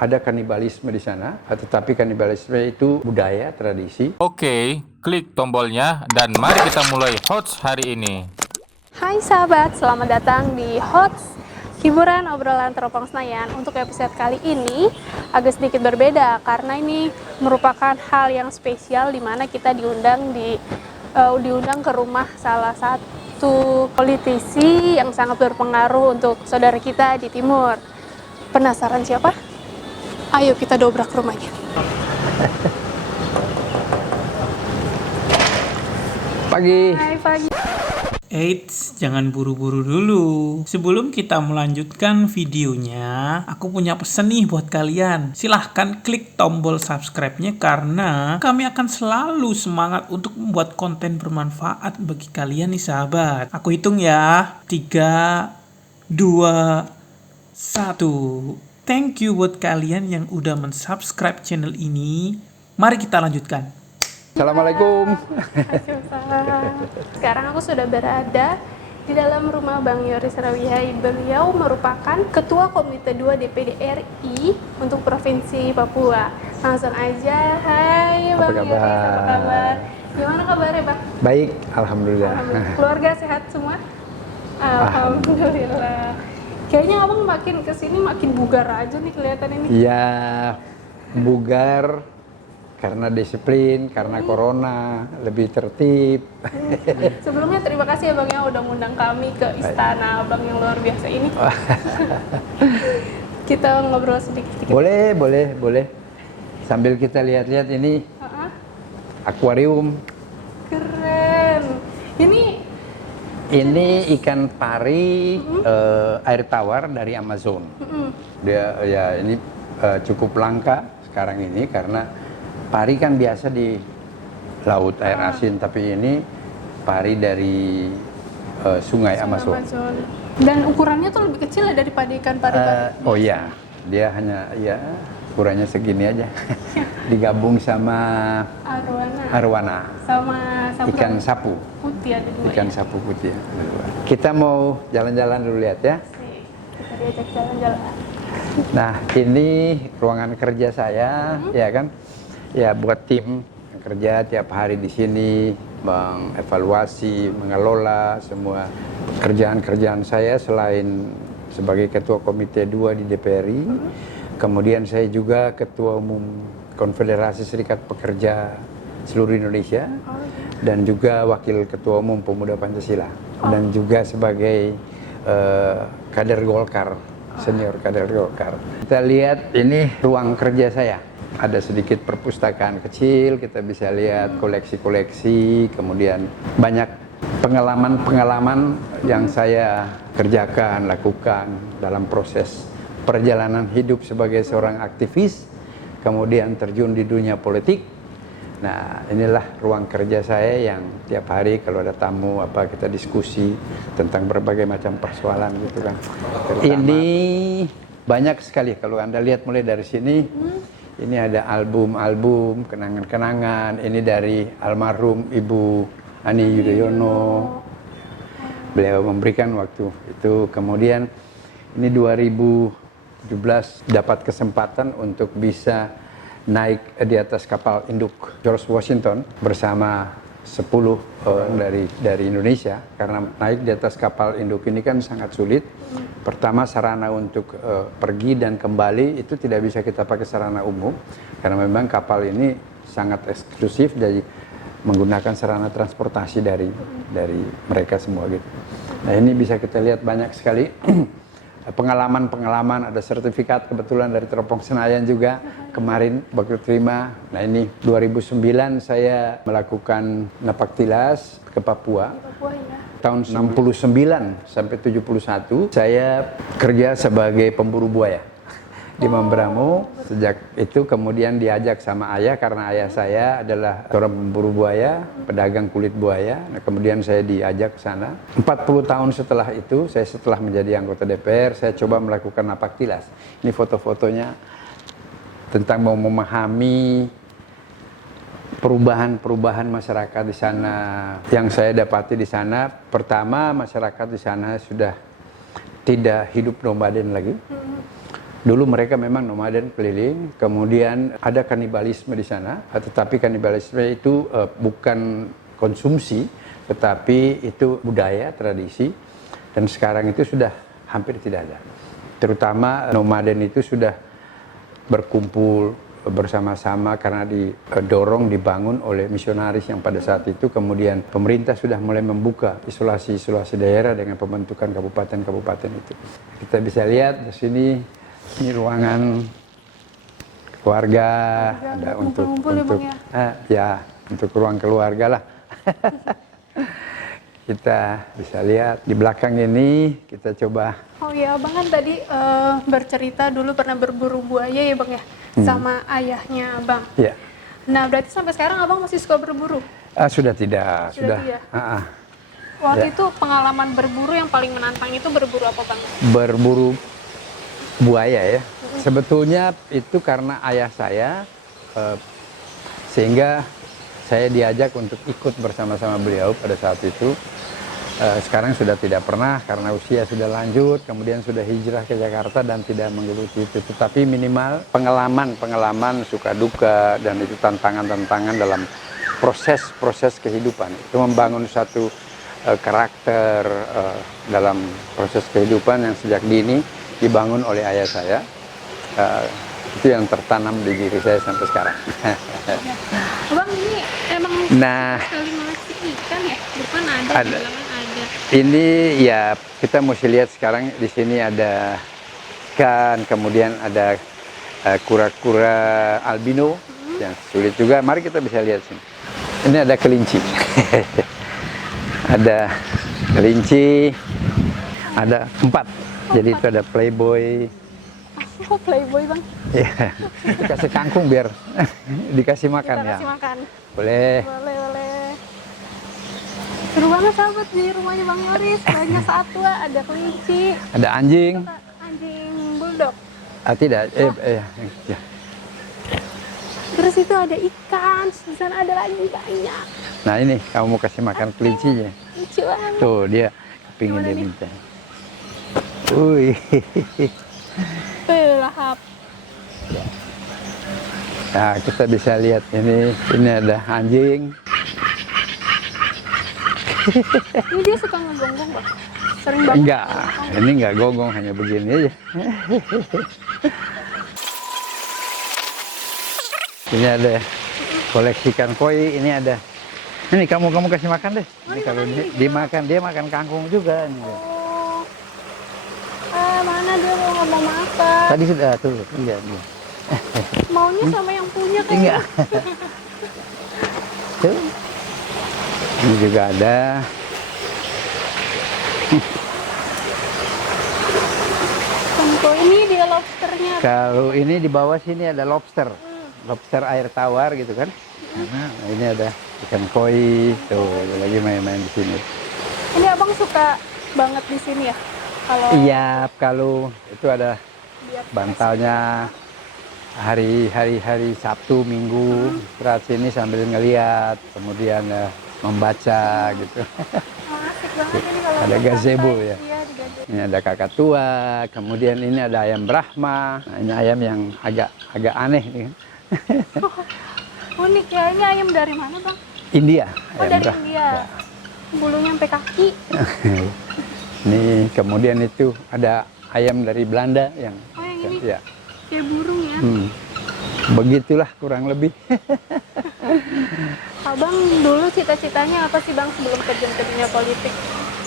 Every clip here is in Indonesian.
ada kanibalisme di sana, tetapi kanibalisme itu budaya, tradisi. Oke, klik tombolnya dan mari kita mulai HOTS hari ini. Hai sahabat, selamat datang di HOTS Hiburan Obrolan Teropong Senayan. Untuk episode kali ini agak sedikit berbeda karena ini merupakan hal yang spesial di mana kita diundang ke rumah salah satu politisi yang sangat berpengaruh untuk saudara kita di timur. Penasaran siapa? Ayo kita dobrak rumahnya. Pagi. Hai pagi. Eits, jangan buru-buru dulu. Sebelum kita melanjutkan videonya, aku punya pesan nih buat kalian. Silahkan klik tombol subscribe-nya karena kami akan selalu semangat untuk membuat konten bermanfaat bagi kalian nih sahabat. Aku hitung ya. 3, 2, 1. Thank you buat kalian yang udah mensubscribe channel ini. Mari kita lanjutkan. Assalamualaikum. Sekarang aku sudah berada di dalam rumah Bang Yoris Rawihai. Beliau merupakan Ketua Komite 2 DPD RI untuk Provinsi Papua. Langsung aja, hai Bang Yoris, apa kabar? Gimana kabarnya Bang? Baik, alhamdulillah. Keluarga sehat semua? Alhamdulillah. Kayaknya abang makin kesini makin bugar aja nih kelihatan ini. Ya, bugar karena disiplin, karena corona, lebih tertib. Sebelumnya terima kasih ya Bang ya udah ngundang kami ke istana Abang yang luar biasa ini. Kita ngobrol sedikit-sedikit. Boleh. Sambil kita lihat-lihat ini akuarium. Keren. Ini ikan pari air tawar dari Amazon. Dia ya ini cukup langka sekarang ini karena pari kan biasa di laut air asin, tapi ini pari dari sungai Amazon. Dan ukurannya tuh lebih kecil ya daripada ikan pari-pari. Oh iya, dia hanya ukurannya segini aja. Digabung sama arwana. Sama Ikan sapu. putih ada dua. Ikan sapu putih. Kita mau jalan-jalan dulu lihat ya. Kita diajak jalan-jalan. Nah, ini ruangan kerja saya, ya kan? Ya, buat tim yang kerja tiap hari di sini, mengevaluasi, mengelola semua kerjaan-kerjaan saya selain sebagai Ketua Komite 2 di DPRI. Kemudian saya juga Ketua Umum Konfederasi Serikat Pekerja seluruh Indonesia dan juga Wakil Ketua Umum Pemuda Pancasila dan juga sebagai kader Golkar, senior kader Golkar. Kita lihat ini ruang kerja saya. Ada sedikit perpustakaan kecil, kita bisa lihat koleksi-koleksi, kemudian banyak pengalaman-pengalaman yang saya kerjakan, lakukan dalam proses perjalanan hidup sebagai seorang aktivis, kemudian terjun di dunia politik. Nah, inilah ruang kerja saya yang tiap hari kalau ada tamu kita diskusi tentang berbagai macam persoalan gitu kan. Ini banyak sekali kalau Anda lihat mulai dari sini. Ini ada album-album, kenangan-kenangan. Ini dari almarhum Ibu Ani Yudhoyono. Beliau memberikan waktu itu. Kemudian ini 2017 dapat kesempatan untuk bisa naik di atas kapal induk George Washington bersama 10 dari Indonesia, karena naik di atas kapal induk ini kan sangat sulit. Pertama, sarana untuk pergi dan kembali itu tidak bisa kita pakai sarana umum karena memang kapal ini sangat eksklusif, jadi menggunakan sarana transportasi dari mereka semua gitu. Nah, ini bisa kita lihat banyak sekali pengalaman-pengalaman, ada sertifikat kebetulan dari Teropong Senayan juga kemarin waktu terima. Nah, ini 2009 saya melakukan napaktilas ke Papua. Tahun 69 sampai 71 saya kerja sebagai pemburu buaya di Mamberamo. Sejak itu kemudian diajak sama ayah karena ayah saya adalah seorang pemburu buaya, pedagang kulit buaya. Nah, kemudian saya diajak ke sana. 40 tahun setelah itu, setelah menjadi anggota DPR, saya coba melakukan napaktilas. Ini foto-fotonya tentang mau memahami perubahan-perubahan masyarakat di sana. Yang saya dapati di sana, pertama masyarakat di sana sudah tidak hidup nomaden lagi. Dulu mereka memang nomaden keliling, kemudian ada kanibalisme di sana, tetapi kanibalisme itu bukan konsumsi, tetapi itu budaya, tradisi, dan sekarang itu sudah hampir tidak ada. Terutama nomaden itu sudah berkumpul bersama-sama karena didorong, dibangun oleh misionaris yang pada saat itu, kemudian pemerintah sudah mulai membuka isolasi-isolasi daerah dengan pembentukan kabupaten-kabupaten itu. Kita bisa lihat di sini, ini ruangan keluarga, ada untuk ruang keluarga lah. Kita bisa lihat di belakang ini, kita coba. Oh ya, Abang kan tadi bercerita dulu pernah berburu buaya ya Bang ya, sama ayahnya Abang. Ya. Nah berarti sampai sekarang Abang masih suka berburu? Sudah tidak, sudah. Tidak. Waktu itu pengalaman berburu yang paling menantang itu berburu apa Bang? Berburu buaya ya. Sebetulnya itu karena ayah saya, sehingga saya diajak untuk ikut bersama-sama beliau pada saat itu. Sekarang sudah tidak pernah karena usia sudah lanjut, kemudian sudah hijrah ke Jakarta dan tidak menggeluti itu. Tetapi minimal pengalaman suka duka dan itu tantangan-tantangan dalam proses kehidupan. Itu membangun satu karakter dalam proses kehidupan yang sejak dini dibangun oleh ayah saya. Itu yang tertanam di diri saya sampai sekarang. Bang ini emang sekali ngasih ikan ya? Depan ada. Di belakang ada. Ini ya kita mesti lihat sekarang di sini ada ikan, kemudian ada kura-kura albino yang sulit juga. Mari kita bisa lihat sini. Ini ada kelinci. Ada kelinci, ada 4. Jadi itu ada playboy. Oh, playboy Bang. Iya, dikasih kangkung biar dikasih makan Kita ya. kasih makan. Boleh. Boleh. Seru banget sahabat di rumahnya Bang Yoris. Banyak satwa, ada kelinci, Ada anjing. anjing bulldog. Tidak. Ya. Terus itu ada ikan, di sana ada lagi banyak. Nah ini kamu mau kasih makan kelincinya. Lucu banget. Tuh dia kepingin dia minta. Wih. Lahap. Nah kita bisa lihat ini ada anjing. Ini dia suka ngegonggong Bang. Sering banget. Enggak, ini enggak gonggong, hanya begini aja. Ini ada koleksi ikan koi, ini ada. Ini kamu kasih makan deh. Ini kalau dia makan kangkung juga. Oh. Mana dia mau makan? Tadi sudah tuh, iya. Maunya sama yang punya kan? Enggak. Tuh. Ini juga ada. Contoh ini dia lobsternya. Kalau ini di bawah sini ada lobster. Lobster air tawar gitu kan. Nah, ini ada ikan koi. Tuh, lagi main-main di sini. Ini Abang suka banget di sini ya? Iya, kalau itu ada bantalnya hari Sabtu, Minggu, istirahat sini sambil ngeliat, kemudian membaca gitu. Asik banget ini kalau Ada gazebo ya. Iya, di gazebo. Ini ada kakatua, kemudian ini ada ayam Brahma. Nah, ini ayam yang agak aneh nih. Unik ya, ini ayam dari mana Bang? India. Oh, Ayam dari Brahma. India. Bulunya sampai kaki. Nih, kemudian itu ada ayam dari Belanda yang yang ini? ya. Kayak burung ya. Begitulah kurang lebih. Abang dulu cita-citanya apa sih Bang sebelum terjun ke dunia politik?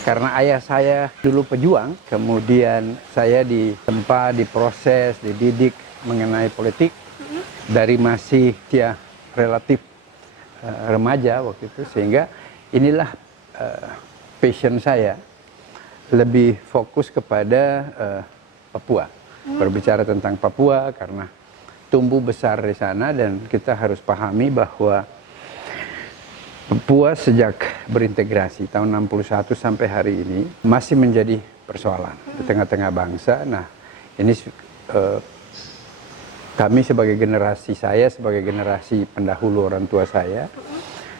Karena ayah saya dulu pejuang, kemudian saya ditempa, diproses, dididik mengenai politik dari masih relatif remaja waktu itu, sehingga inilah passion saya, lebih fokus kepada Papua, berbicara tentang Papua karena tumbuh besar di sana dan kita harus pahami bahwa Papua sejak berintegrasi tahun 61 sampai hari ini masih menjadi persoalan di tengah-tengah bangsa. Nah, ini kami sebagai generasi, saya sebagai generasi pendahulu orang tua saya,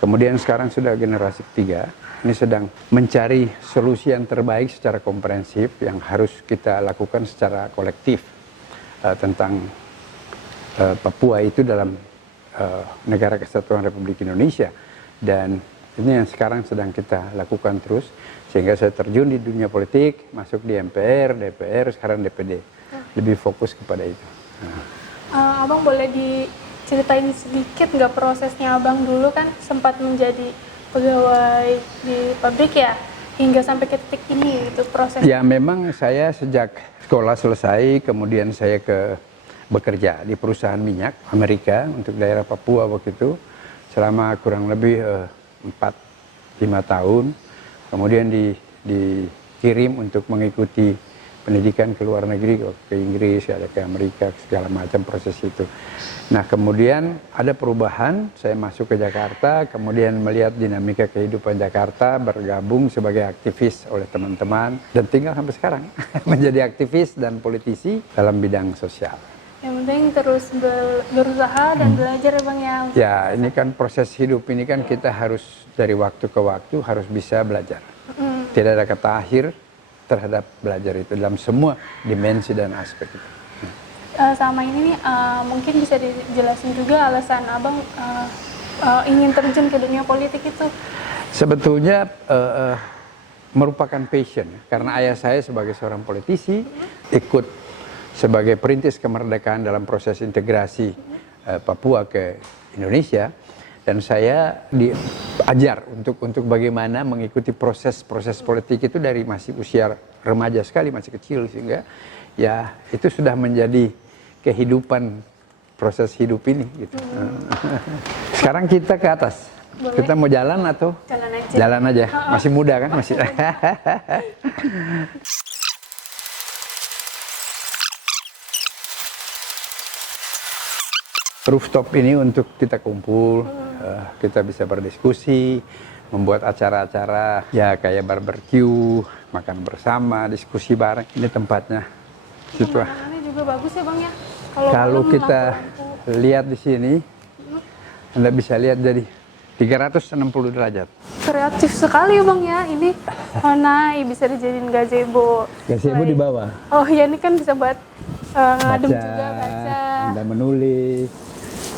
kemudian sekarang sudah generasi ketiga, ini sedang mencari solusi yang terbaik secara komprehensif yang harus kita lakukan secara kolektif tentang Papua itu dalam Negara Kesatuan Republik Indonesia, dan ini yang sekarang sedang kita lakukan terus, sehingga saya terjun di dunia politik, masuk di MPR, DPR, sekarang DPD, lebih fokus kepada itu. Abang boleh diceritain sedikit nggak prosesnya Abang dulu kan sempat menjadi pegawai di pabrik ya, hingga sampai ke titik ini itu proses. Ya memang saya sejak sekolah selesai, kemudian saya bekerja di perusahaan minyak Amerika untuk daerah Papua waktu itu, selama kurang lebih 4-5 tahun, kemudian dikirim untuk mengikuti pendidikan ke luar negeri, ke Inggris, ada ke Amerika, segala macam proses itu. Nah kemudian ada perubahan, saya masuk ke Jakarta, kemudian melihat dinamika kehidupan Jakarta, bergabung sebagai aktivis oleh teman-teman, dan tinggal sampai sekarang menjadi aktivis dan politisi dalam bidang sosial. Yang penting terus berusaha dan belajar ya Bang ya. Ya ini kan proses hidup ini kan kita harus dari waktu ke waktu harus bisa belajar. Tidak ada kata akhir terhadap belajar itu dalam semua dimensi dan aspek itu. Sama ini nih, mungkin bisa dijelasin juga alasan Abang ingin terjun ke dunia politik itu. Sebetulnya merupakan passion, karena ayah saya sebagai seorang politisi ikut sebagai perintis kemerdekaan dalam proses integrasi Papua ke Indonesia, dan saya diajar untuk bagaimana mengikuti proses politik itu dari masih usia remaja sekali, masih kecil, sehingga ya itu sudah menjadi kehidupan proses hidup ini gitu. Sekarang kita ke atas. Boleh. Kita mau jalan atau jalan aja? Jalan aja. Masih muda kan, masih. Rooftop ini untuk kita kumpul, kita bisa berdiskusi, membuat acara-acara ya kayak barbecue, makan bersama, diskusi bareng. Ini tempatnya. Situ. Pemandangannya juga bagus ya Bang ya. Kalau kita lihat di sini, Anda bisa lihat jadi 360 derajat. Kreatif sekali ya Bang ya. Ini bisa dijadiin gazebo. Gazebo di bawah. Oh ya, ini kan bisa buat ngadem Baca, juga, baca. Anda menulis.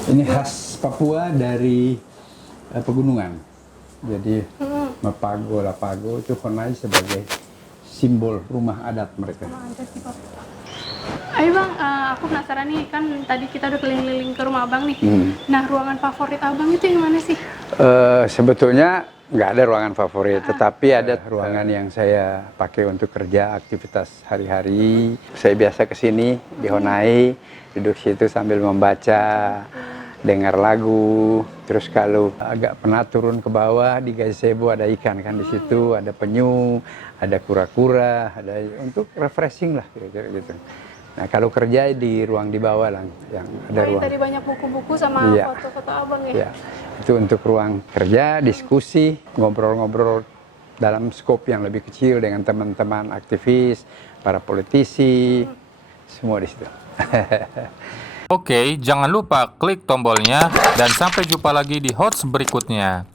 Ini khas Papua dari pegunungan. Jadi Mapago, Lapago itu Honai sebagai simbol rumah adat mereka. Ayo Bang, aku penasaran nih, kan tadi kita udah keliling-keliling ke rumah Abang nih. Nah, ruangan favorit Abang itu yang mana sih? Sebetulnya nggak ada ruangan favorit, tetapi ada ruangan yang saya pakai untuk kerja, aktivitas hari-hari. Saya biasa ke sini di Honai, duduk situ sambil membaca, dengar lagu. Terus kalau agak pernah turun ke bawah di gazebo ada ikan kan di situ, ada penyu, ada kura-kura, ada untuk refreshing lah gitu. Nah kalau kerja di ruang di bawah lah, yang ada ruang. Tadi banyak buku-buku sama foto-foto Abang ya? Iya, itu untuk ruang kerja, diskusi, ngobrol-ngobrol dalam skop yang lebih kecil dengan teman-teman aktivis, para politisi, semua di situ. Oke, jangan lupa klik tombolnya dan sampai jumpa lagi di Hots berikutnya.